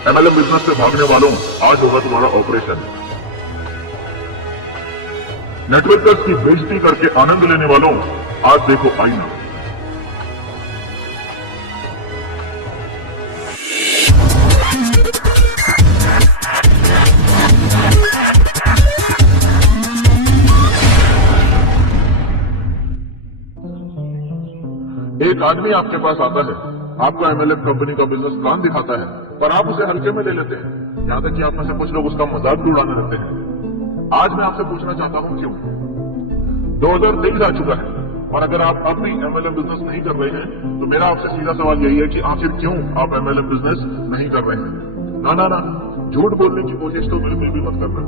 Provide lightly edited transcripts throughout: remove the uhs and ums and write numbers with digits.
MLM business से भागने वालों, आज होगा तुम्हारा ऑपरेशन। नेटवर्कर्स की बेइज्जती करके आनंद लेने वालों, आज देखो आईना। एक आदमी आपके पास आता है, आपको एमएलएम कंपनी का बिजनेस प्लान दिखाता है, पर आप उसे हल्के में ले लेते हैं। यहां तक कि आप में से कुछ लोग उसका मजाक भी उड़ाने लगते हैं। आज मैं आपसे पूछना चाहता हूं क्यों। 2023 आ चुका है और अगर आप अब भी एमएलएम बिजनेस नहीं कर रहे हैं तो मेरा आपसे सीधा सवाल यही है कि आखिर क्यों आप एमएलएम बिजनेस नहीं कर रहे हैं। ना ना ना, झूठ बोलने की कोशिश तो बिल्कुल भी मत करना।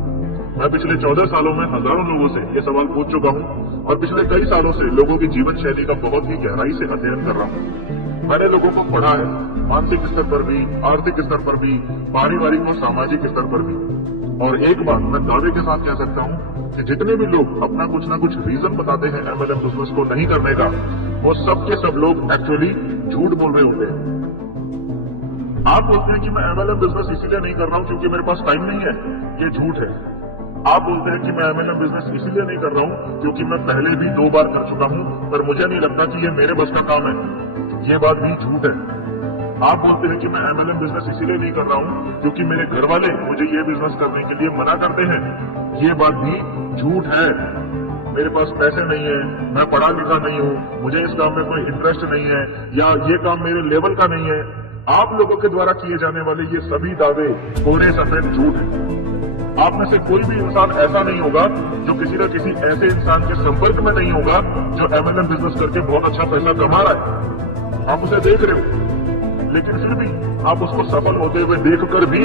मैं पिछले 14 सालों में हजारों लोगों से ये सवाल पूछ चुका हूं और पिछले कई सालों से लोगों की जीवन शैली का बहुत ही गहराई से अध्ययन कर रहा हूं। मैंने लोगों को पढ़ा है, मानसिक स्तर पर भी, आर्थिक स्तर पर भी, पारिवारिक और सामाजिक स्तर पर भी। और एक बात मैं दावे के साथ कह सकता हूं कि जितने भी लोग अपना कुछ ना कुछ रीजन बताते हैं एमएलएम बिजनेस को नहीं करने का, वो सब के सब लोग एक्चुअली झूठ बोल रहे होते हैं। आप बोलते हैं कि मैं एमएलएम बिजनेस इसीलिए नहीं कर रहा हूं क्योंकि मेरे पास टाइम नहीं है, ये झूठ है। आप बोलते हैं कि मैं एमएलएम बिजनेस इसीलिए नहीं कर रहा हूं क्योंकि मैं पहले भी 2 बार कर चुका हूं, पर मुझे नहीं लगता कि ये मेरे बस का काम है, ये बात भी झूठ है। आप बोलते हैं कि मैं एमएलएम बिजनेस इसीलिए नहीं कर रहा हूं क्योंकि मेरे घर वाले मुझे ये बिजनेस करने के लिए मना करते हैं, ये बात भी झूठ है। मेरे पास पैसे नहीं है, मैं पढ़ा लिखा नहीं हूं, मुझे इस काम में कोई इंटरेस्ट नहीं है, या ये काम मेरे लेवल का नहीं है। आप लोगों के द्वारा किए जाने वाले ये सभी दावे कोरे सफेद झूठ है। आप में से कोई भी इंसान ऐसा नहीं होगा जो किसी न किसी ऐसे इंसान के संपर्क में नहीं होगा जो एमएलएम बिजनेस करके बहुत अच्छा पैसा कमा रहा है। आप उसे देख रहे हो, लेकिन फिर भी आप उसको सफल होते हुए देखकर भी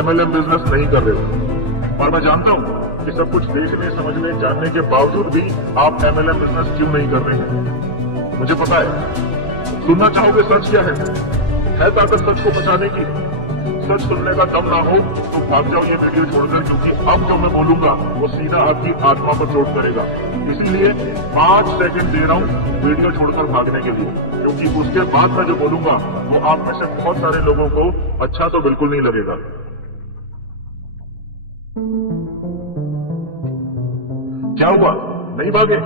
एमएलएम बिजनेस नहीं कर रहे हो। और मैं जानता हूं कि सब कुछ देखने, समझने, जानने के बावजूद भी आप एमएलएम बिजनेस क्यों नहीं कर रहे हैं। मुझे पता है। सुनना चाहोगे सच क्या है ताकत सच को बचाने की। सच सुनने का दम ना हो तो भाग जाओ ये वीडियो छोड़कर, क्योंकि अब जो मैं बोलूंगा वो सीधा आपकी आत्मा पर चोट करेगा। इसीलिए 5 सेकंड दे रहा हूं वीडियो छोड़कर भागने के लिए, क्योंकि उसके बाद मैं जो बोलूंगा वो आप में से बहुत सारे लोगों को अच्छा तो बिल्कुल नहीं लगेगा। क्या हुआ, नहीं भागे?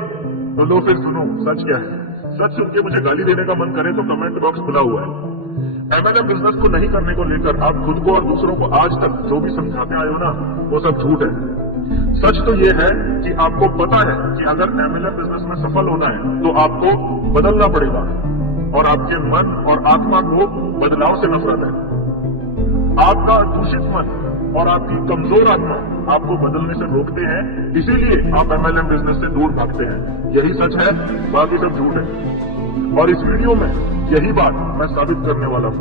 तो लो फिर सुनो सच क्या है। सच सुन के मुझे गाली देने का मन करे तो कमेंट बॉक्स खुला हुआ है। एमएलएम बिजनेस को नहीं करने को लेकर आप खुद को और दूसरों को आज तक जो भी समझाते आए हो ना, वो सब झूठ है। सच तो ये है कि आपको पता है कि अगर एमएलएम बिजनेस में सफल होना है तो आपको बदलना पड़ेगा, और आपके मन और आत्मा को बदलाव से नफरत है। आपका दूषित मन और आपकी कमजोर आत्मा आपको बदलने से रोकते हैं, इसीलिए आप एमएलएम बिजनेस से दूर भागते हैं। यही सच है, बाकी सब झूठ है। और इस वीडियो में यही बात मैं साबित करने वाला हूं।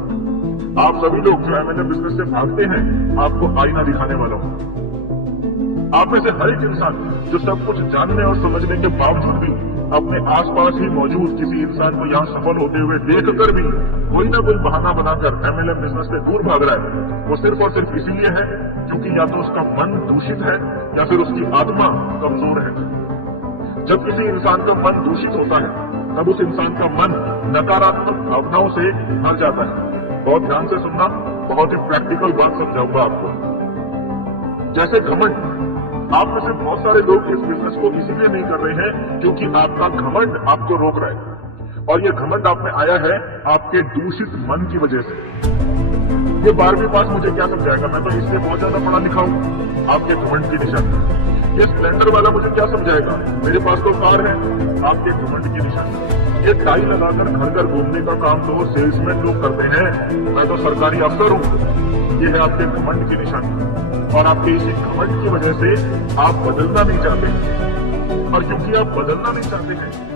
आप सभी लोग जो एमएलएम बिजनेस से भागते हैं, आपको आईना दिखाने वाला हूं। आप में से हर एक इंसान जो सब कुछ जानने और समझने के बावजूद भी अपने आसपास ही मौजूद किसी इंसान को यहाँ सफल होते हुए देखकर भी कोई ना कोई बहाना बनाकर एमएलएम बिजनेस से दूर भाग रहा है, वो सिर्फ और सिर्फ इसीलिए है क्योंकि या तो उसका मन दूषित है या फिर उसकी आत्मा कमजोर है। जब किसी इंसान का मन दूषित होता है तब उस इंसान का मन नकारात्मक भावनाओं से भर जाता है। बहुत ध्यान से सुनना, बहुत ही प्रैक्टिकल बात समझाऊंगा आपको। जैसे घमंड, आप में से बहुत सारे लोग इस बिजनेस को इसीलिए नहीं कर रहे हैं क्योंकि आपका घमंड आपको रोक रहा है, और ये घमंड आप में आया है आपके दूषित मन की वजह से। ये 12वीं पास मुझे क्या समझाएगा, मैं तो इसलिए बहुत ज्यादा पढ़ा लिखा हूं, आपके घमंड की निशानी। ये स्प्लेंडर वाला मुझे क्या समझाएगा, मेरे पास तो कार है, आपके घमंड की निशानी। ये टाई लगाकर घर घर घूमने का काम तो वो सेल्समैन लोग करते हैं, मैं तो सरकारी अफसर हूं, ये है आपके घमंड की निशानी। और आपके इसी घमंड की वजह से आप बदलना नहीं चाहते, और क्योंकि आप बदलना नहीं चाहते हैं